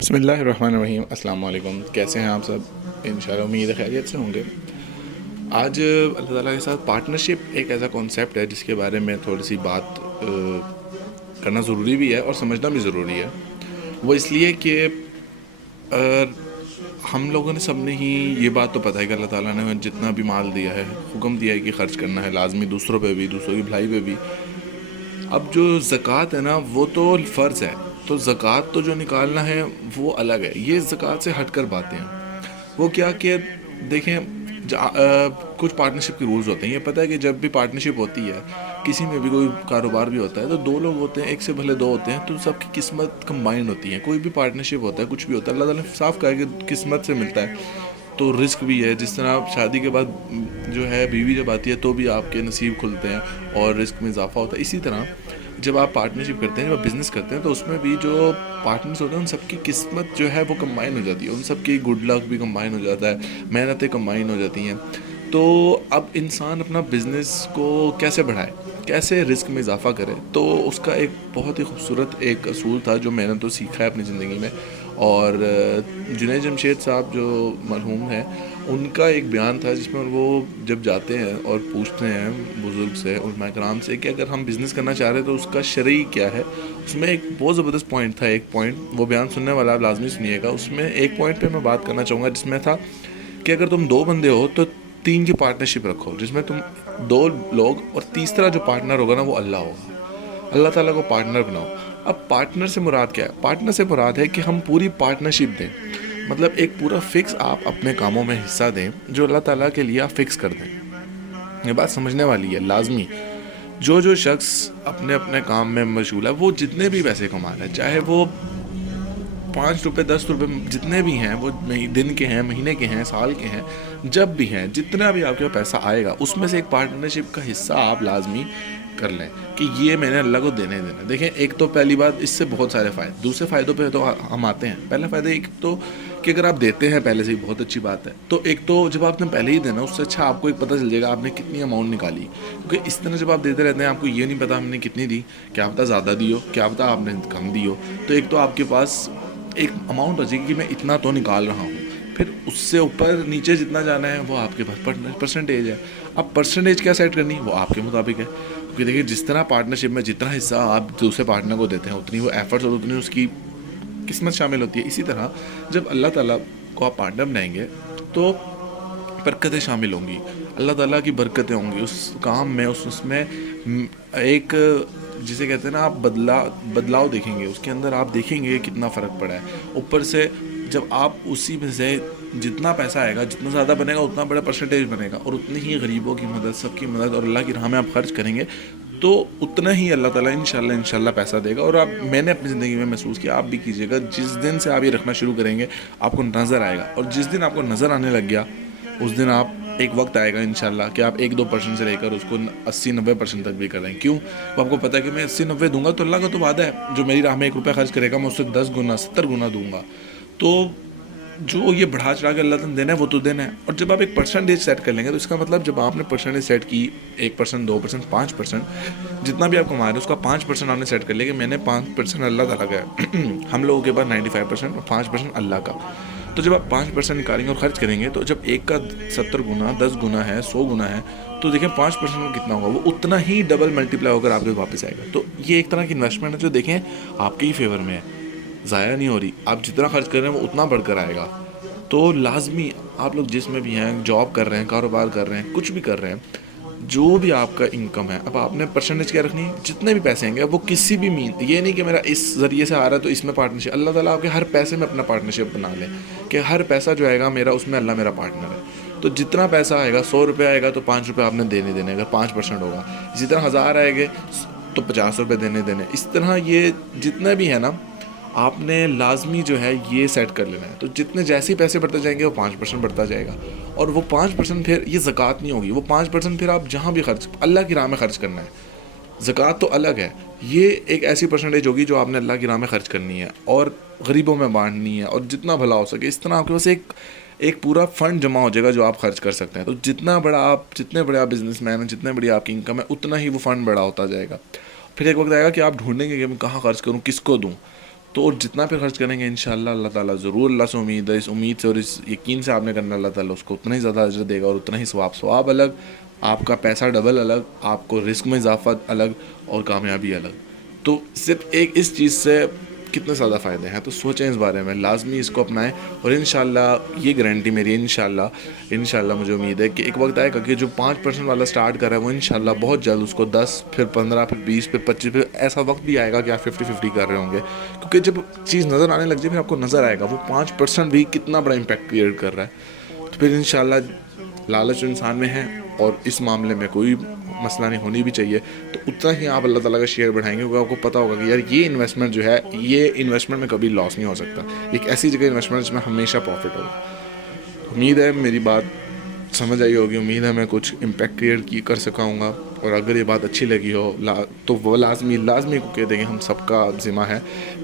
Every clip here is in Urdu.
بسم اللہ الرحمن الرحیم. السلام علیکم. کیسے ہیں آپ سب؟ انشاءاللہ امید ہے خیریت سے ہوں گے. آج اللہ تعالیٰ کے ساتھ پارٹنرشپ ایک ایسا کانسیپٹ ہے جس کے بارے میں تھوڑی سی بات کرنا ضروری بھی ہے اور سمجھنا بھی ضروری ہے. وہ اس لیے کہ ہم لوگوں نے سب نے ہی یہ بات تو پتہ ہے کہ اللہ تعالیٰ نے جتنا بھی مال دیا ہے حکم دیا ہے کہ خرچ کرنا ہے لازمی، دوسروں پہ بھی، دوسروں کی بھلائی پہ بھی. اب جو زکوٰۃ ہے نا وہ تو فرض ہے، تو زکوٰۃ تو جو نکالنا ہے وہ الگ ہے. یہ زکوٰۃ سے ہٹ کر باتیں ہیں. وہ کیا کہ دیکھیں کچھ پارٹنرشپ کے رولز ہوتے ہیں. یہ پتہ ہے کہ جب بھی پارٹنرشپ ہوتی ہے کسی میں بھی کوئی کاروبار بھی ہوتا ہے تو دو لوگ ہوتے ہیں، ایک سے بھلے دو ہوتے ہیں، تو سب کی قسمت کمبائنڈ ہوتی ہے. کوئی بھی پارٹنرشپ ہوتا ہے، کچھ بھی ہوتا ہے، اللہ تعالیٰ نے صاف کہا ہے کہ قسمت سے ملتا ہے. تو رزق بھی ہے، جس طرح شادی کے بعد جو ہے بیوی جب آتی ہے تو بھی آپ کے نصیب کھلتے ہیں اور رزق میں اضافہ ہوتا ہے. اسی طرح جب آپ پارٹنرشپ کرتے ہیں، جب آپ بزنس کرتے ہیں، تو اس میں بھی جو پارٹنرس ہوتے ہیں ان سب کی قسمت جو ہے وہ کمبائن ہو جاتی ہے، ان سب کی گڈ لک بھی کمبائن ہو جاتا ہے، محنتیں کمبائن ہو جاتی ہیں. تو اب انسان اپنا بزنس کو کیسے بڑھائے، کیسے رزق میں اضافہ کرے، تو اس کا ایک بہت ہی خوبصورت ایک اصول تھا جو میں نے تو سیکھا ہے اپنی زندگی میں. اور جنید جمشید صاحب جو مرحوم ہیں، ان کا ایک بیان تھا جس میں وہ جب جاتے ہیں اور پوچھتے ہیں بزرگ سے، علماء کرام سے، کہ اگر ہم بزنس کرنا چاہ رہے ہیں تو اس کا شرعی کیا ہے. اس میں ایک بہت زبردست پوائنٹ تھا. ایک پوائنٹ وہ بیان سننے والا آپ لازمی سنیے گا. اس میں ایک پوائنٹ پہ میں بات کرنا چاہوں گا جس میں تھا کہ اگر تم دو بندے ہو تو تین کی پارٹنرشپ رکھو، جس میں تم دو لوگ اور تیسرا جو پارٹنر ہوگا نا وہ اللہ ہوگا. اللہ تعالیٰ کو پارٹنر بناؤ. اب پارٹنر سے مراد کیا ہے؟ پارٹنر سے مراد ہے کہ ہم پوری پارٹنرشپ دیں، مطلب ایک پورا فکس آپ اپنے کاموں میں حصہ دیں جو اللہ تعالیٰ کے لیے آپ فکس کر دیں. یہ بات سمجھنے والی ہے. لازمی جو شخص اپنے اپنے کام میں مشغول ہے، وہ جتنے بھی پیسے کما رہا ہے، چاہے وہ 5 روپے 10 روپے جتنے بھی ہیں، وہ دن کے ہیں، مہینے کے ہیں، سال کے ہیں، جب بھی ہیں، جتنا بھی آپ کے پیسہ آئے گا اس میں سے ایک پارٹنرشپ کا حصہ آپ لازمی کر لیں کہ یہ میں نے اللہ کو دینے دینا. دیکھیں، ایک تو پہلی بات اس سے بہت سارے فائدے. دوسرے فائدوں پہ تو ہم آتے ہیں. پہلا فائدہ ایک تو کہ اگر آپ دیتے ہیں پہلے سے ہی، بہت اچھی بات ہے. تو ایک تو جب آپ نے پہلے ہی دینا، اس سے اچھا آپ کو ایک پتہ چل جائے گا آپ نے کتنی اماؤنٹ نکالی. کیونکہ اس طرح جب آپ دیتے رہتے ہیں آپ کو یہ نہیں پتا ہم نے کتنی دی، کیا پتہ زیادہ دی ہو، کیا پتہ آپ نے کم دی ہو. تو ایک تو آپ کے پاس ایک اماؤنٹ ہو جائے گی کہ میں اتنا تو نکال رہا ہوں. پھر اس سے اوپر نیچے جتنا جانا ہے وہ آپ کے پاس پرسنٹیج ہے. اب پرسنٹیج کیا سیٹ کرنی وہ آپ کے مطابق ہے. کیونکہ دیکھیے، جس طرح پارٹنرشپ میں جتنا حصہ آپ دوسرے پارٹنر کو دیتے ہیں اتنی وہ ایفرٹس اور اتنی اس کی قسمت شامل ہوتی ہے. اسی طرح جب اللہ تعالیٰ کو آپ پارٹنر بنائیں گے تو برکتیں شامل ہوں گی، اللہ تعالیٰ کی برکتیں ہوں گی اس کام میں. اس میں ایک جسے کہتے ہیں نا، آپ بدلاؤ دیکھیں گے اس کے اندر. آپ دیکھیں گے کتنا فرق پڑا ہے. اوپر سے جب آپ اسی میں سے جتنا پیسہ آئے گا، جتنا زیادہ بنے گا اتنا بڑا پرسنٹیج بنے گا، اور اتنی ہی غریبوں کی مدد، سب کی مدد اور اللہ کی راہ میں آپ خرچ کریں گے تو اتنا ہی اللہ تعالیٰ انشاءاللہ پیسہ دے گا. اور میں نے اپنی زندگی میں محسوس کیا، آپ بھی کیجیے گا. جس دن سے آپ یہ رکھنا شروع کریں گے آپ کو نظر آئے گا. اور جس دن آپ کو نظر آنے لگ گیا اس دن آپ ایک وقت آئے گا انشاءاللہ کہ آپ 1-2% سے لے کر اس کو 80-90% تک بھی کر رہے ہیں. کیوں؟ آپ کو پتہ ہے کہ میں 80-90 دوں گا تو اللہ کا تو وعدہ ہے جو میری راہ میں 1 روپیہ خرچ کرے گا میں اس سے 10 گنا 70 گنا دوں گا. تو جو یہ بڑھا چڑھا کے اللہ تعالیٰ نے دینا ہے وہ تو دینا ہے. اور جب آپ ایک پرسنٹیج سیٹ کر لیں گے تو اس کا مطلب جب آپ نے پرسنٹیج سیٹ کی 1%, 2%, 5%، جتنا بھی آپ کما رہے ہیں اس کا 5% آپ نے سیٹ کر لیا کہ میں نے 5% اللہ تعالیٰ کا ہے. ہم لوگوں کے پاس 95% اور 5% اللہ کا. تو جب آپ 5% نکالیں گے اور خرچ کریں گے تو جب ایک کا 70 گنا 10 گنا ہے 100 گنا ہے تو دیکھیں 5% کا کتنا ہوگا، وہ اتنا ہی ڈبل ملٹیپلائی ہو کر آپ کے واپس آئے گا. تو یہ ایک طرح کی انویسٹمنٹ ہے جو دیکھیں آپ کے ہی فیور میں ہے، ضائع نہیں ہو رہی. آپ جتنا خرچ کر رہے ہیں وہ اتنا بڑھ کر آئے گا. تو لازمی آپ لوگ جس میں بھی ہیں، جاب کر رہے ہیں، کاروبار کر رہے ہیں، کچھ بھی کر رہے ہیں، جو بھی آپ کا انکم ہے، اب آپ نے پرسنٹیج کیا رکھنی ہے. جتنے بھی پیسے ہیں گے وہ کسی بھی یہ نہیں کہ میرا اس ذریعے سے آ رہا ہے تو اس میں پارٹنرشپ. اللہ تعالیٰ آپ کے ہر پیسے میں اپنا پارٹنرشپ بنا لے کہ ہر پیسہ جو آئے گا میرا، اس میں اللہ میرا پارٹنر ہے. تو جتنا پیسہ آئے گا، 100 روپے آئے گا تو 5 روپے آپ نے دینے اگر 5% ہوگا. اسی طرح 1000 آئے گے تو 50 روپے دینے. اس طرح یہ جتنے بھی ہے نا آپ نے لازمی جو ہے یہ سیٹ کر لینا ہے. تو جتنے جیسے ہی پیسے بڑھتے جائیں گے وہ 5% بڑھتا جائے گا. اور وہ 5% پھر یہ زکوٰۃ نہیں ہوگی، وہ 5% پھر آپ جہاں بھی خرچ اللہ کی راہ میں خرچ کرنا ہے. زکوٰۃ تو الگ ہے، یہ ایک ایسی پرسنٹیج ہوگی جو آپ نے اللہ کی راہ میں خرچ کرنی ہے اور غریبوں میں بانٹنی ہے اور جتنا بھلا ہو سکے. اس طرح آپ کے پاس ایک پورا فنڈ جمع ہو جائے گا جو آپ خرچ کر سکتے ہیں. تو جتنے بڑے آپ بزنس مین ہیں، جتنے بڑی آپ کی انکم ہے، اتنا ہی وہ فنڈ بڑا ہوتا جائے گا. پھر ایک وقت آئے گا کہ آپ ڈھونڈیں گے کہ میں کہاں خرچ کروں، کس کو دوں. تو جتنا پھر خرچ کریں گے انشاءاللہ اللہ تعالیٰ ضرور، اللہ سے امید ہے، اس امید سے اور اس یقین سے آپ نے کرنا، اللہ تعالیٰ اس کو اتنا ہی زیادہ اجر دے گا اور اتنا ہی ثواب الگ، آپ کا پیسہ ڈبل الگ، آپ کو رزق میں اضافہ الگ اور کامیابی الگ. تو صرف ایک اس چیز سے کتنے زیادہ فائدے ہیں. تو سوچیں اس بارے میں، لازمی اس کو اپنائیں، اور انشاءاللہ یہ گارنٹی میری ہے، انشاءاللہ مجھے امید ہے کہ ایک وقت آئے گا کہ جو 5% والا سٹارٹ کر رہا ہے وہ انشاءاللہ بہت جلد اس کو 10 پھر 15 پھر 20 پھر 25 پھر ایسا وقت بھی آئے گا کہ آپ 50-50 کر رہے ہوں گے. کیونکہ جب چیز نظر آنے لگ جائے پھر آپ کو نظر آئے گا وہ 5% بھی کتنا بڑا امپیکٹ کریٹ کر رہا ہے. تو پھر انشاءاللہ لالچ انسان میں ہے اور اس معاملے میں کوئی مسئلہ نہیں، ہونی بھی چاہیے. تو اتنا ہی آپ اللہ تعالیٰ کا شیئر بڑھائیں گے کیونکہ آپ کو پتہ ہوگا کہ یار یہ انویسٹمنٹ جو ہے، یہ انویسٹمنٹ میں کبھی لاس نہیں ہو سکتا. ایک ایسی جگہ انویسٹمنٹ جس میں ہمیشہ پروفٹ ہوگا. امید ہے میری بات سمجھ آئی ہوگی، امید ہے میں کچھ امپیکٹ کریٹ کر سکا ہوں گا. اور اگر یہ بات اچھی لگی ہو تو وہ لازمی کو کہہ دیں گے، ہم سب کا ذمہ ہے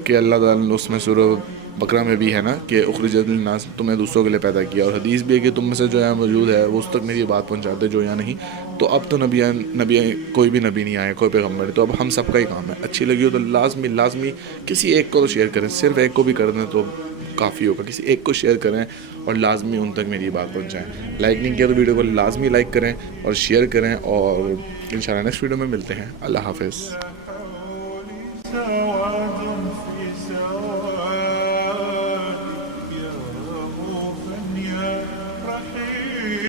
کہ اللہ تعالیٰ نے اس میں سورہ بقرہ میں بھی ہے نا کہ اخرجت للناس، تمہیں دوسروں کے لیے پیدا کیا، اور حدیث بھی ہے کہ تم میں سے جو ہے موجود ہے وہ اس تک میری بات پہنچاتے جو یا نہیں. تو اب تو نبی کوئی بھی نبی نہیں آیا، کوئی پیغمبر نہیں، تو اب ہم سب کا ہی کام ہے. اچھی لگی ہو تو لازمی کسی ایک کو تو شیئر کریں، صرف ایک کو بھی کر دیں تو کافی ہوگا. کسی ایک کو شیئر کریں اور لازمی ان تک میری بات پہنچائیں. لائک نہیں کیا تو ویڈیو کو لازمی لائک کریں اور شیئر کریں، اور انشاءاللہ نیکسٹ ویڈیو میں ملتے ہیں. اللہ حافظ.